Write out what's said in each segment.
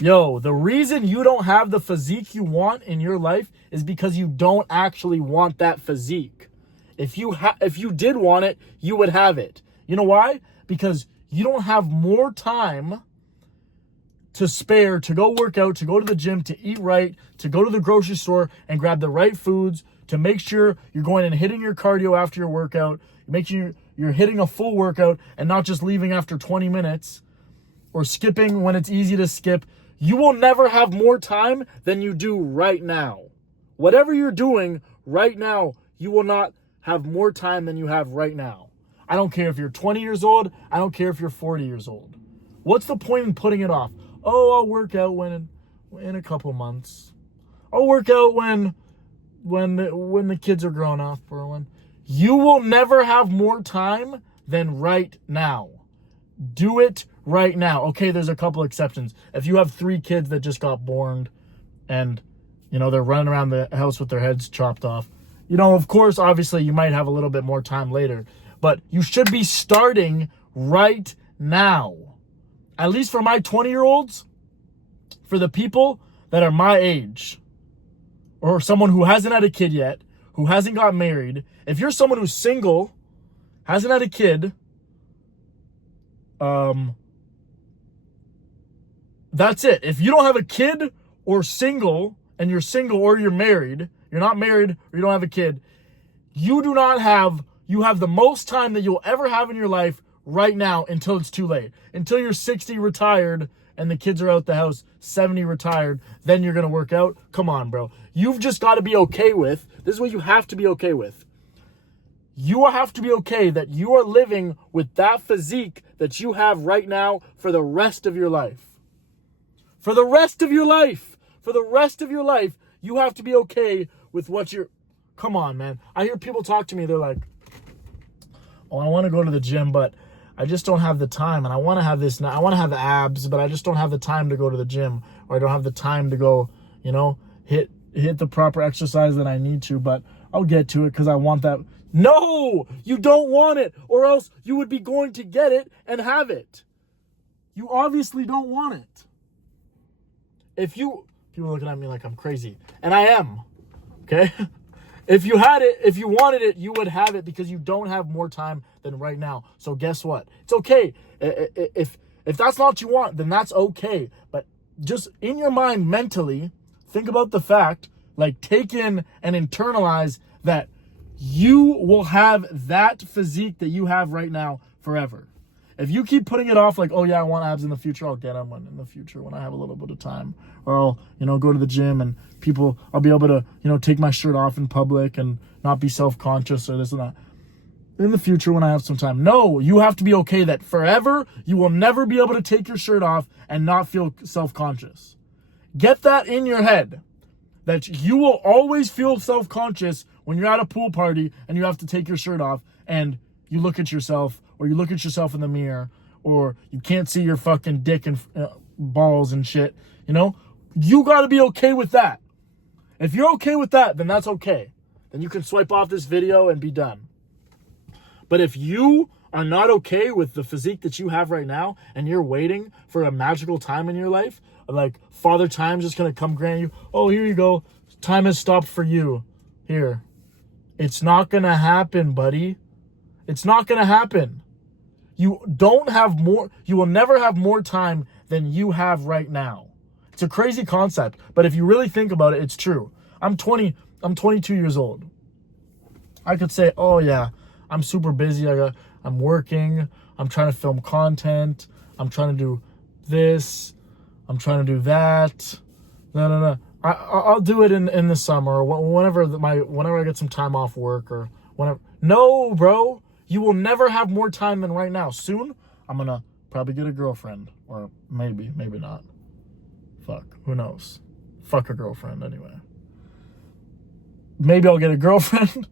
Yo, the reason you don't have the physique you want in your life is because you don't actually want that physique. If you did want it, you would have it. You know why? Because you don't have more time to spare to go work out, to go to the gym, to eat right, to go to the grocery store and grab the right foods, to make sure you're going and hitting your cardio after your workout, make sure you're hitting a full workout and not just leaving after 20 minutes or skipping when it's easy to skip. You will never have more time than you do right now. Whatever you're doing right now, you will not have more time than you have right now. I don't care if you're 20 years old. I don't care if you're 40 years old. What's the point in putting it off? Oh, I'll work out in a couple months. I'll work out when the kids are grown up or when. You will never have more time than right now. Do it right now. Okay, there's a couple exceptions. If you have 3 kids that just got born and, they're running around the house with their heads chopped off, of course, obviously, you might have a little bit more time later. But you should be starting right now. At least for my 20-year-olds, for the people that are my age, or someone who hasn't had a kid yet, who hasn't got married, if you're someone who's single, hasn't had a kid, that's it. If you don't have a kid or single, and you're single or you're married, you're not married or you don't have a kid, you have the most time that you'll ever have in your life right now until it's too late. Until you're 60 retired and the kids are out the house, 70 retired, then you're going to work out. Come on, bro. You've just got to be okay with, this is what you have to be okay with. You have to be okay that you are living with that physique that you have right now for the rest of your life. For the rest of your life. For the rest of your life, you have to be okay with what you're... Come on, man. I hear people talk to me. They're like, oh, I want to go to the gym, but I just don't have the time. And I want to have this... I want to have abs, but I just don't have the time to go to the gym. Or I don't have the time to go, hit the proper exercise that I need to. But I'll get to it because I want that... No, you don't want it, or else you would be going to get it and have it. You obviously don't want it. People are looking at me like I'm crazy, and I am, okay? If you had it, if you wanted it, you would have it because you don't have more time than right now. So guess what? It's okay. If that's not what you want, then that's okay. But just in your mind mentally, think about the fact, take in and internalize that you will have that physique that you have right now forever. If you keep putting it off oh yeah, I want abs in the future, I'll get them in the future when I have a little bit of time. Or I'll, go to the gym and I'll be able to, take my shirt off in public and not be self-conscious or this and that. In the future when I have some time. No, you have to be okay that forever you will never be able to take your shirt off and not feel self-conscious. Get that in your head. That you will always feel self-conscious when you're at a pool party and you have to take your shirt off and you look at yourself or you look at yourself in the mirror or you can't see your fucking dick and balls and shit, You got to be okay with that. If you're okay with that, then that's okay. Then you can swipe off this video and be done. But if you are not okay with the physique that you have right now and you're waiting for a magical time in your life, Father Time's just going to come grant you, oh, here you go. Time has stopped for you. Here. It's not going to happen, buddy. It's not going to happen. You will never have more time than you have right now. It's a crazy concept, but if you really think about it, it's true. I'm 22 years old. I could say, oh yeah, I'm super busy. I'm working. I'm trying to film content. I'm trying to do this. I'm trying to do that. No. I'll do it in the summer or whenever I get some time off work or whenever. No, bro. You will never have more time than right now. Soon, I'm going to probably get a girlfriend. Or maybe not. Fuck. Who knows? Fuck a girlfriend anyway. Maybe I'll get a girlfriend.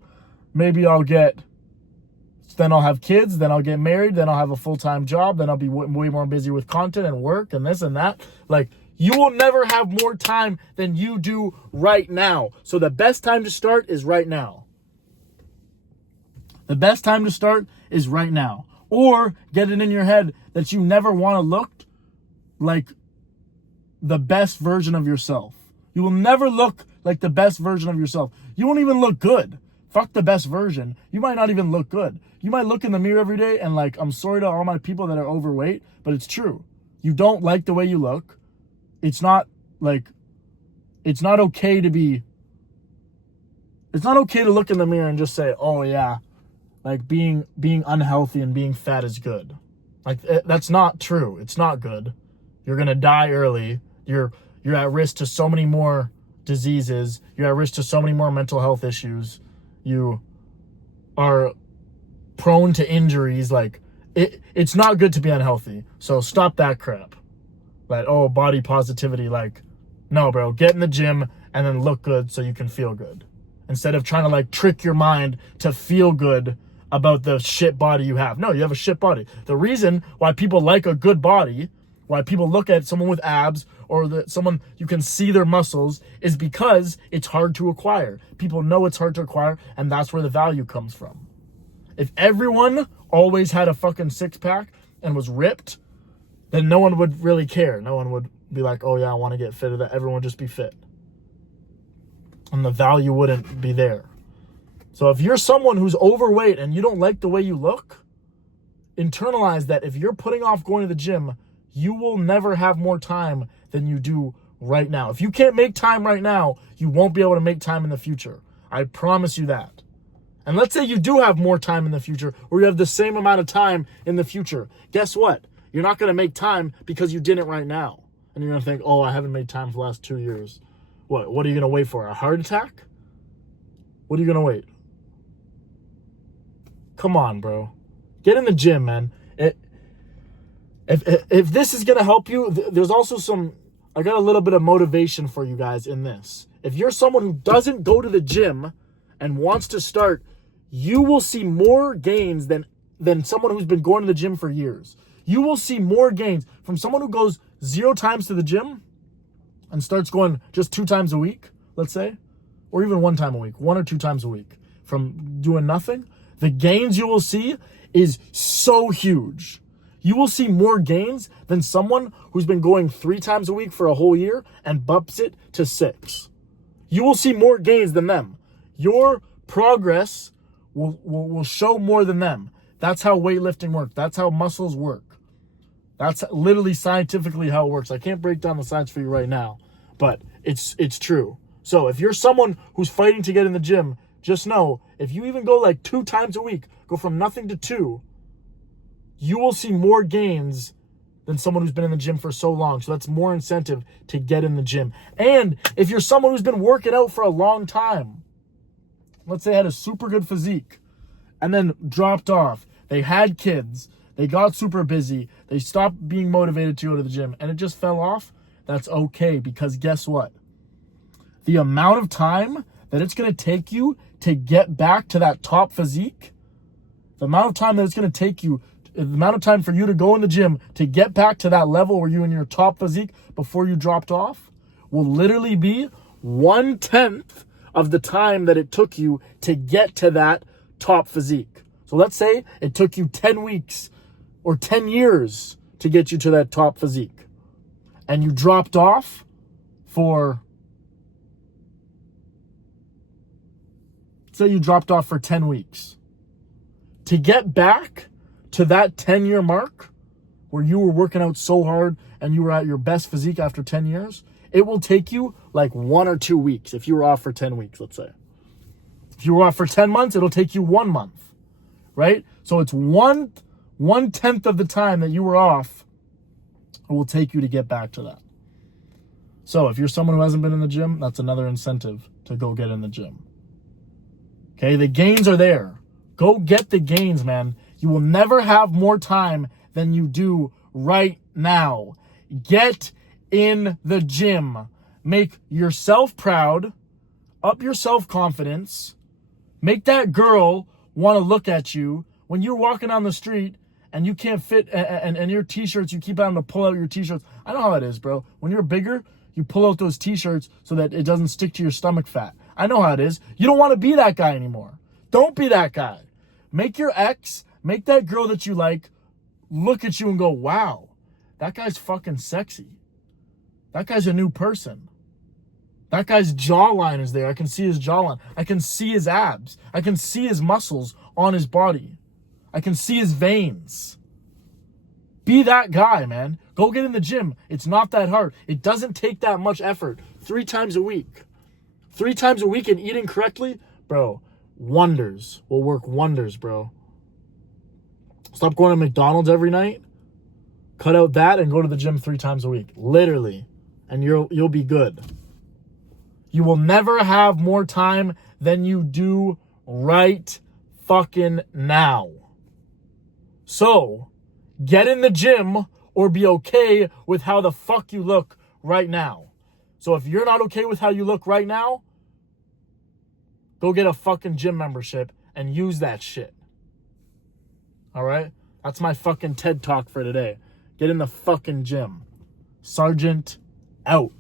Maybe then I'll have kids. Then I'll get married. Then I'll have a full-time job. Then I'll be way more busy with content and work and this and that. You will never have more time than you do right now. So the best time to start is right now. The best time to start is right now. Or get it in your head that you never want to look like the best version of yourself. You will never look like the best version of yourself. You won't even look good. Fuck the best version. You might not even look good. You might look in the mirror every day and like, I'm sorry to all my people that are overweight, but it's true. You don't like the way you look. It's not okay to look in the mirror and just say, oh yeah, like being unhealthy and being fat is good. Like that's not true. It's not good. You're going to die early. You're at risk to so many more diseases. You're at risk to so many more mental health issues. You are prone to injuries. Like it's not good to be unhealthy. So stop that crap. Like, oh, body positivity. Like, no, bro, get in the gym and then look good so you can feel good. Instead of trying to like trick your mind to feel good about the shit body you have. No, you have a shit body. The reason why people like a good body, why people look at someone with abs or someone you can see their muscles, is because it's hard to acquire. People know it's hard to acquire, and that's where the value comes from. If everyone always had a fucking six-pack and was ripped, then no one would really care. No one would be like, oh yeah, I want to get fit, or that. Everyone would just be fit. And the value wouldn't be there. So if you're someone who's overweight and you don't like the way you look, internalize that if you're putting off going to the gym, you will never have more time than you do right now. If you can't make time right now, you won't be able to make time in the future. I promise you that. And let's say you do have more time in the future, or you have the same amount of time in the future. Guess what? You're not going to make time because you didn't right now. And you're going to think, oh, I haven't made time for the last 2 years. What are you going to wait for? A heart attack? What are you going to wait? Come on, bro. Get in the gym, man. If this is going to help you, there's also I got a little bit of motivation for you guys in this. If you're someone who doesn't go to the gym and wants to start, you will see more gains than someone who's been going to the gym for years. You will see more gains from someone who goes 0 times to the gym and starts going just 2 times a week, let's say, or even 1 time a week, 1 or 2 times a week from doing nothing. The gains you will see is so huge. You will see more gains than someone who's been going 3 times a week for a whole year and bumps it to 6. You will see more gains than them. Your progress will show more than them. That's how weightlifting works. That's how muscles work. That's literally scientifically how it works. I can't break down the science for you right now, but it's true. So if you're someone who's fighting to get in the gym, just know, if you even go like 2 times a week, go from nothing to 2, you will see more gains than someone who's been in the gym for so long. So that's more incentive to get in the gym. And if you're someone who's been working out for a long time, let's say had a super good physique and then dropped off, they had kids, they got super busy, they stopped being motivated to go to the gym, and it just fell off, that's okay, because guess what? The amount of time that it's going to take you to get back to that top physique, the amount of time that it's going to take you, the amount of time for you to go in the gym to get back to that level where you're in your top physique before you dropped off, will literally be 1/10 of the time that it took you to get to that top physique. So let's say it took you 10 weeks or 10 years to get you to that top physique, and you dropped off for, say you dropped off for 10 weeks. To get back to that 10-year mark where you were working out so hard and you were at your best physique after 10 years, it will take you like 1 or 2 weeks if you were off for 10 weeks, let's say. If you were off for 10 months, it'll take you 1 month, right? So it's 1/10 of the time that you were off, it will take you to get back to that. So if you're someone who hasn't been in the gym, that's another incentive to go get in the gym. Okay, the gains are there. Go get the gains, man. You will never have more time than you do right now. Get in the gym. Make yourself proud. Up your self-confidence. Make that girl want to look at you when you're walking down the street and you can't fit, and your t-shirts, you keep having to pull out your t-shirts. I know how it is, bro. When you're bigger, you pull out those t-shirts so that it doesn't stick to your stomach fat. I know how it is. You don't want to be that guy anymore. Don't be that guy. Make your ex, make that girl that you like, look at you and go, wow, that guy's fucking sexy. That guy's a new person. That guy's jawline is there. I can see his jawline. I can see his abs. I can see his muscles on his body. I can see his veins. Be that guy, man. Go get in the gym. It's not that hard. It doesn't take that much effort. 3 times a week. 3 times a week and eating correctly, bro, wonders. Will work wonders, bro. Stop going to McDonald's every night. Cut out that and go to the gym 3 times a week. Literally. And you'll be good. You will never have more time than you do right fucking now. So, get in the gym or be okay with how the fuck you look right now. So if you're not okay with how you look right now, go get a fucking gym membership and use that shit. All right? That's my fucking TED Talk for today. Get in the fucking gym. Sergeant out.